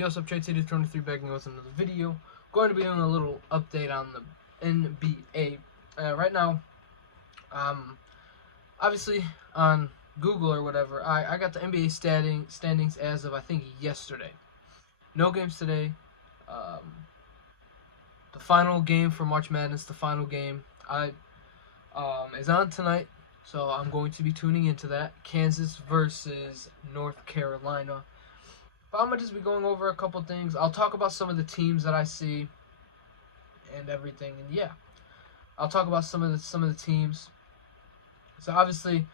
Yo, what's up, Trade City 23 back with another video. Going to be doing a little update on the NBA. Right now, obviously on Google or whatever, I got the NBA standings as of I think yesterday. No games today. The final game for March Madness, the final game, is on tonight, so I'm going to be tuning into that. Kansas versus North Carolina. But I'm going to just be going over a couple things. I'll talk about some of the teams that I see and everything. And yeah, I'll talk about some of the teams. So obviously,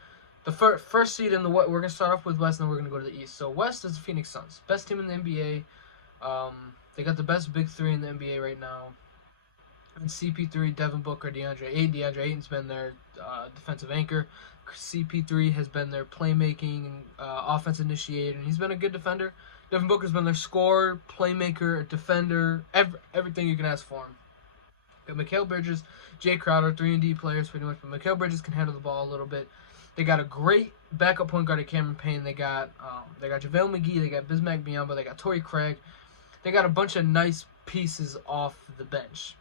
the first seed in the West, we're going to start off with West, and then we're going to go to the East. So West is the Phoenix Suns. Best team in the NBA. They got the best big three in the NBA right now. And CP3, Devin Booker, DeAndre Ayton. DeAndre Ayton's been their defensive anchor. CP3 has been their playmaking and offense initiator, and he's been a good defender. Devin Booker's been their scorer, playmaker, defender, everything you can ask for him. Got Mikal Bridges, Jay Crowder, 3-and-D players pretty much, but Mikal Bridges can handle the ball a little bit. They got a great backup point guard at Cameron Payne. They got JaVale McGee, they got Bismack Biyombo, they got Torrey Craig. They got a bunch of nice pieces off the bench.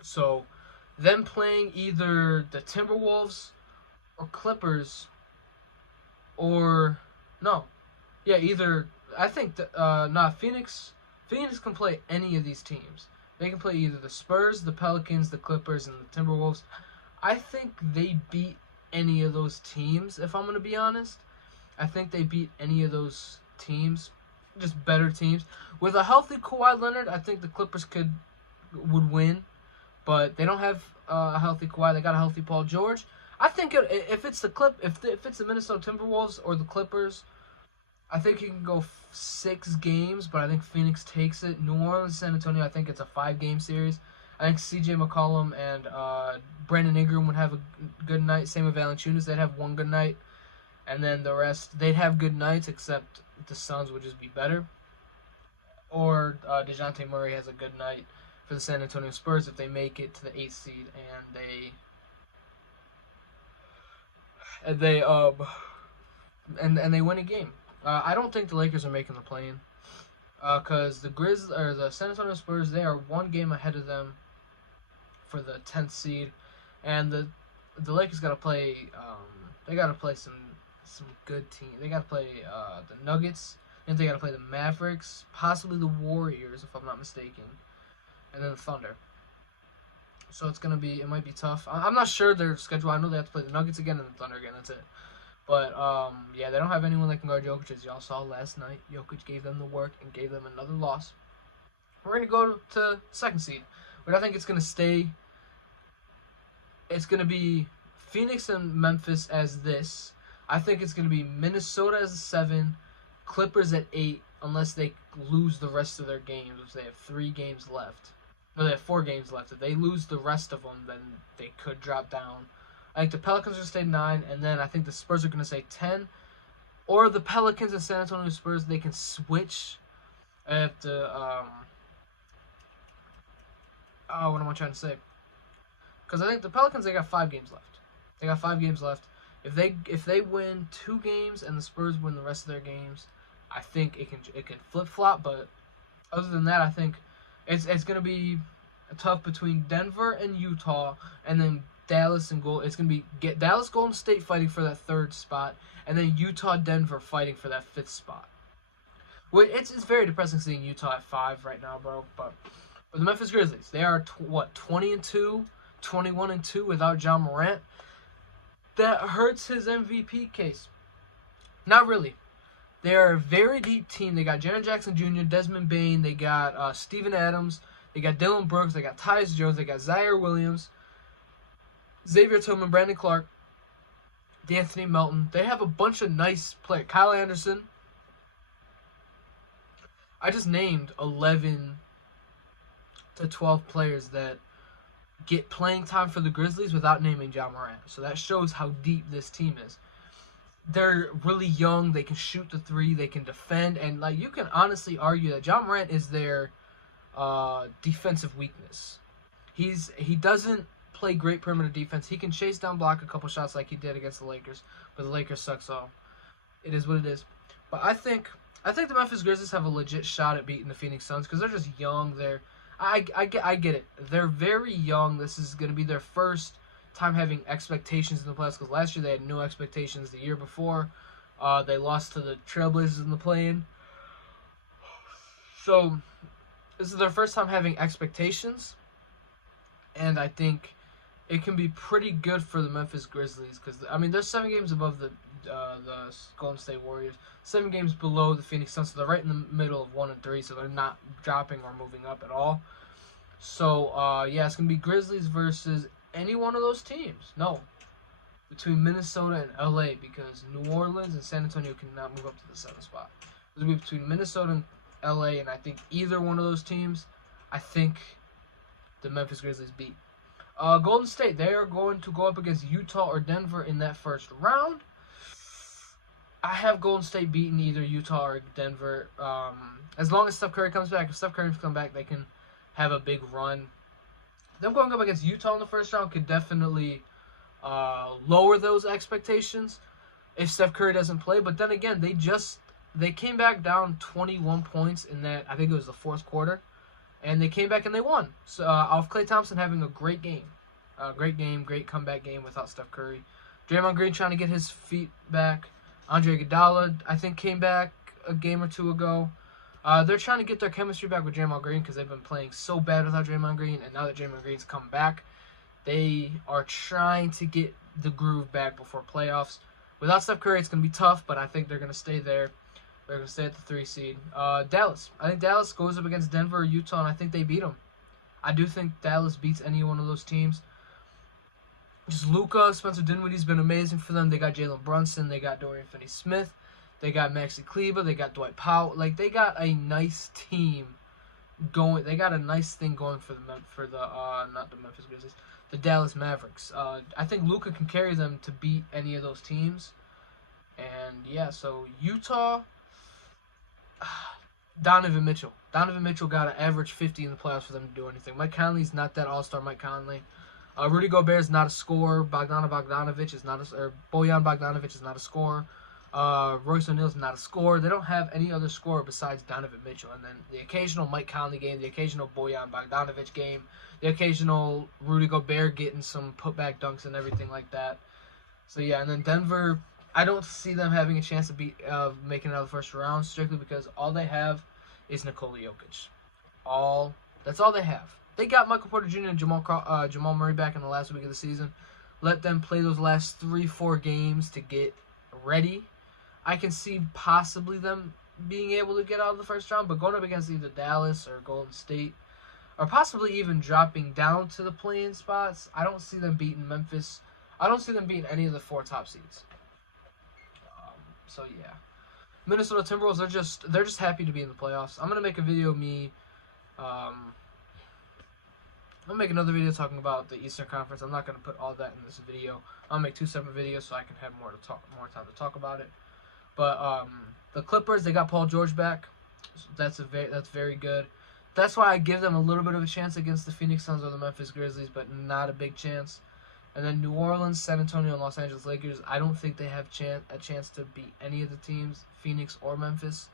So, them playing either the Timberwolves or Clippers, or Phoenix. Phoenix can play any of these teams. They can play either the Spurs, the Pelicans, the Clippers, and the Timberwolves. I think they beat any of those teams, if I'm going to be honest. I think they beat any of those teams, just better teams. With a healthy Kawhi Leonard, I think the Clippers would win, but they don't have a healthy Kawhi. They got a healthy Paul George. I think if it's the Minnesota Timberwolves or the Clippers, I think you can go 6 games, but I think Phoenix takes it. New Orleans, San Antonio, I think it's a 5-game series. I think C.J. McCollum and Brandon Ingram would have a good night. Same with Valanciunas, they'd have one good night, and then the rest they'd have good nights, except the Suns would just be better. Or DeJounte Murray has a good night for the San Antonio Spurs if they make it to the 8th seed and they win a game. I don't think the Lakers are making the play-in, because the San Antonio Spurs, they are 1 game ahead of them for the 10th seed, and the Lakers got to play. They got to play some good teams. They got to play the Nuggets, and they got to play the Mavericks, possibly the Warriors, if I'm not mistaken, and then the Thunder. So it might be tough. I'm not sure their schedule. I know they have to play the Nuggets again and the Thunder again. That's it. But, yeah, they don't have anyone that can guard Jokic, as y'all saw last night. Jokic gave them the work and gave them another loss. We're going to go to 2nd seed, but I think it's going to stay. It's going to be Phoenix and Memphis as this. I think it's going to be Minnesota as a 7, Clippers at 8, unless they lose the rest of their games, which they have 3 games left. No, they have 4 games left. If they lose the rest of them, then they could drop down. I think the Pelicans are going to stay 9, and then I think the Spurs are going to stay 10. Or the Pelicans and San Antonio Spurs, they can switch. I have to, what am I trying to say? Because I think the Pelicans, they got 5 games left. If they win 2 games and the Spurs win the rest of their games, I think it can flip-flop. But other than that, I think it's going to be tough between Denver and Utah, and then Dallas and It's going to be Dallas, Golden State fighting for that 3rd spot, and then Utah, Denver fighting for that 5th spot. Well, it's very depressing seeing Utah at 5 right now, bro. But the Memphis Grizzlies, they are 20-2, 21-2 without Ja Morant. That hurts his MVP case. Not really. They are a very deep team. They got Jaren Jackson Jr., Desmond Bane, they got Steven Adams, they got Dylan Brooks, they got Tyus Jones, they got Zaire Williams, Xavier Tillman, Brandon Clark, D'Anthony Melton. They have a bunch of nice players. Kyle Anderson. I just named 11 to 12 players that get playing time for the Grizzlies without naming Ja Morant. So that shows how deep this team is. They're really young. They can shoot the 3. They can defend. And you can honestly argue that Ja Morant is their defensive weakness. He doesn't play great perimeter defense. He can chase down, block a couple shots like he did against the Lakers, but the Lakers suck, so it is what it is. But I think I think the Memphis Grizzlies have a legit shot at beating the Phoenix Suns because they're just young. I get it. They're very young. This is going to be their first time having expectations in the playoffs because last year they had no expectations. The year before, they lost to the Trailblazers in the play-in. So this is their first time having expectations, and I think it can be pretty good for the Memphis Grizzlies because I mean they're 7 games above the Golden State Warriors, 7 games below the Phoenix Suns, so they're right in the middle of 1 and 3, so they're not dropping or moving up at all. So yeah, it's gonna be Grizzlies versus any one of those teams. No, between Minnesota and LA because New Orleans and San Antonio cannot move up to the 7th spot. It's gonna be between Minnesota and LA, and I think either one of those teams, I think the Memphis Grizzlies beat. Golden State, they are going to go up against Utah or Denver in that first round. I have Golden State beating either Utah or Denver. As long as Steph Curry comes back. If Steph Curry comes back, they can have a big run. Them going up against Utah in the first round could definitely lower those expectations if Steph Curry doesn't play. But then again, they came back down 21 points in that, I think it was the fourth quarter. And they came back and they won. So off Klay Thompson having a great game. Great comeback game without Steph Curry. Draymond Green trying to get his feet back. Andre Iguodala, I think, came back a game or two ago. They're trying to get their chemistry back with Draymond Green because they've been playing so bad without Draymond Green. And now that Draymond Green's come back, they are trying to get the groove back before playoffs. Without Steph Curry, it's going to be tough, but I think they're going to stay there. They're going to stay at the 3 seed. Dallas. I think Dallas goes up against Denver or Utah, and I think they beat them. I do think Dallas beats any one of those teams. Just Luka, Spencer Dinwiddie's been amazing for them. They got Jalen Brunson. They got Dorian Finney-Smith. They got Maxi Kleber. They got Dwight Powell. Like, they got a nice team going. They got a nice thing going for not the Memphis Grizzlies, the Dallas Mavericks. I think Luka can carry them to beat any of those teams. And, yeah, so Utah... Donovan Mitchell. Donovan Mitchell got an average 50 in the playoffs for them to do anything. Mike Conley's not that all-star Mike Conley. Rudy Gobert's not a scorer. Bojan Bogdanovic is not a scorer. Royce O'Neal's not a scorer. They don't have any other scorer besides Donovan Mitchell. And then the occasional Mike Conley game, the occasional Bojan Bogdanovic game, the occasional Rudy Gobert getting some putback dunks and everything like that. So, yeah, and then Denver... I don't see them having a chance to making it out of the first round strictly because all they have is Nikola Jokic. That's all they have. They got Michael Porter Jr. and Jamal Murray back in the last week of the season. Let them play those last 3-4 games to get ready. I can see possibly them being able to get out of the first round, but going up against either Dallas or Golden State, or possibly even dropping down to the play-in spots, I don't see them beating Memphis. I don't see them beating any of the 4 top seeds. So yeah, Minnesota Timberwolves they're just happy to be in the playoffs. I'm gonna make a video of me. I'm gonna make another video talking about the Eastern Conference. I'm not gonna put all that in this video. I'll make 2 separate videos so I can have more time to talk about it. But the Clippers, they got Paul George back. So that's very good. That's why I give them a little bit of a chance against the Phoenix Suns or the Memphis Grizzlies, but not a big chance. And then New Orleans, San Antonio, and Los Angeles Lakers, I don't think they have a chance to beat any of the teams, Phoenix or Memphis.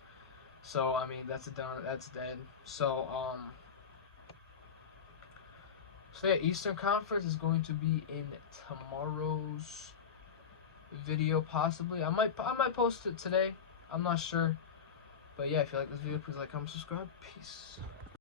So, I mean, that's dead. So, yeah, Eastern Conference is going to be in tomorrow's video, possibly. I might post it today. I'm not sure. But, yeah, if you like this video, please like, comment, subscribe. Peace.